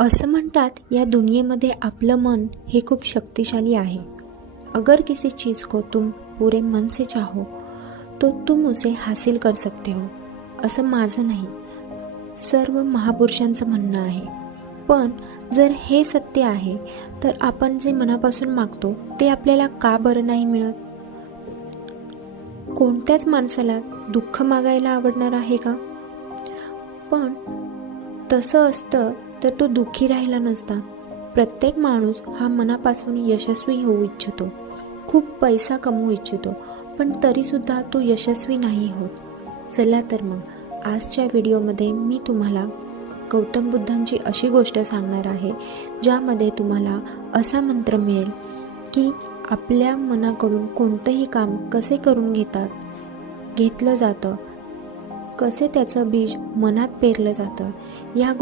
असं म्हणतात या दुनियेमध्ये आपलं मन हे खूप शक्तिशाली आहे। अगर किसी चीज़ को तुम पूरे मन से चाहो तो तुम उसे हासिल कर सकते हो, असं माझं नाही, सर्व महापुरुषांचं म्हणणं आहे। पण जर हे सत्य आहे तर आपण जे मनापासून मागतो ते आपल्याला का बरं नाही मिळत? कोणत्याच माणसाला दुःख मागायला आवडणार आहे का? पण तसं असतं तर तो दुःखी राहिला नसता। प्रत्येक माणूस हा मनापासून यशस्वी होऊ इच्छितो, खूप पैसा कमवू इच्छितो, पण तरीसुद्धा तो यशस्वी नाही होत। चला तर मग आजच्या व्हिडिओमध्ये मी तुम्हाला गौतम बुद्धांची अशी गोष्ट सांगणार आहे ज्यामध्ये तुम्हाला असा मंत्र मिळेल की आपल्या मनाकडून कोणतंही काम कसे करून घेतलं जातं, कसे त्याचं बीज मनात पेरलं जातं, या